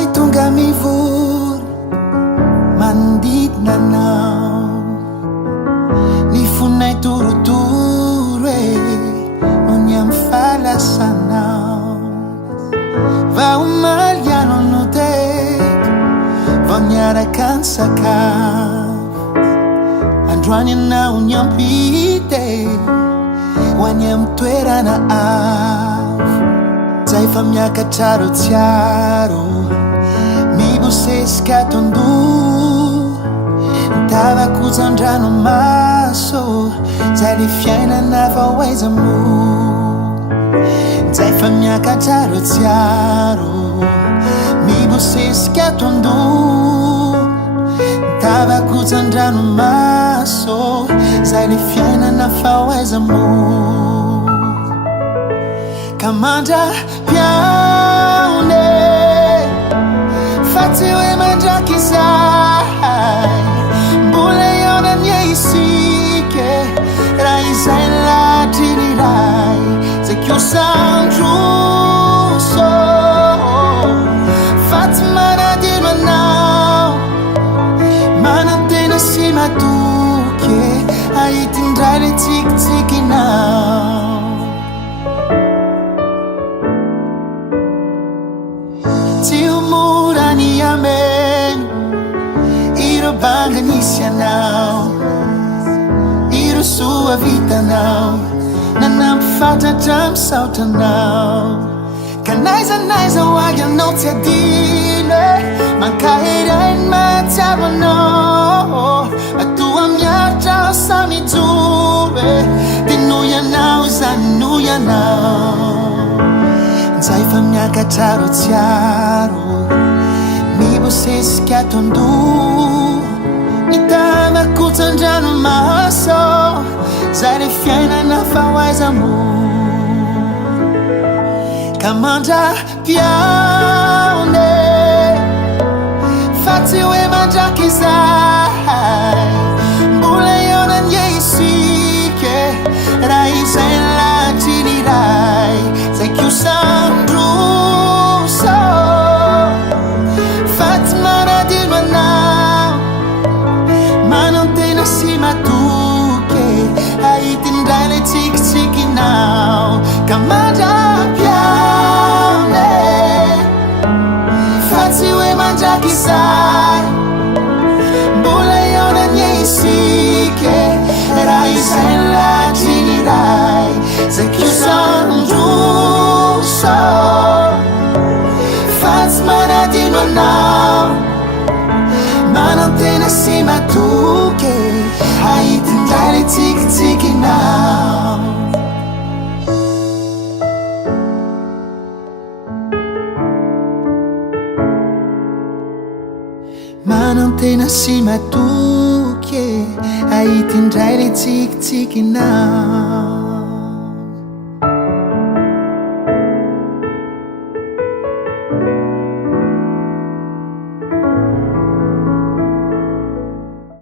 Ay tonga mivory manodidina anao, ny fonay torotoro no ny amy falasanao. Va omaly iano no teto, va miaraka ny sakafo, androany anao ny ampite ho any amy toerana avo. Zay fa miakatra ro tsiaro, mibosesika tondo, tavakojan-dranomaso, zay le fiainana fa hoaizamo. Zay fa miakatra ro tsiaro, mibosesika tondo, tavakojan-dranomaso, zay le fiainana fa hoaizamo. Kamandra piaone, fa tsy hoe mandraky izay, mbola eo nany isike, raha izay latry ny ray. Zay kiosandroso, fa tsy manadino anao, manantena sy matoky, ahitindray le tsikitsikinao. Tsy ho mora ny ameno, ireo banga nisy anao, ireo soa vitanao, nanampifantatra misaotranao. Ka naiza ho agy anao tsy adino, mankahery mahatsiaro anao, atoa miaritra aho samy joro, de noho ianao zany noho ianao. Zay fa miakatra ro tsiaro, mibosesika tondo, ny tavakojan-dranomaso, zay le fiainana fa hoaizamo. Kamandra piaone, fa tsy hoe mandraky izay, mbola eo nany isike, raha izay latry ny ray. Zay kiosandroso, fa tsy manadino anao, manantena sy matoky, ahitindray le tsikitsikinao. Kamandra piaone, fa tsy hoe mandraky izay, mbola eo nany isike, raha izay latry ny ray. Zay kiosandroso, fa tsy manadino anao, manantena sy matoky, ahitindray le tsikitsikinao. Manantena sy matoky, ahitindray le tsikitsikinao.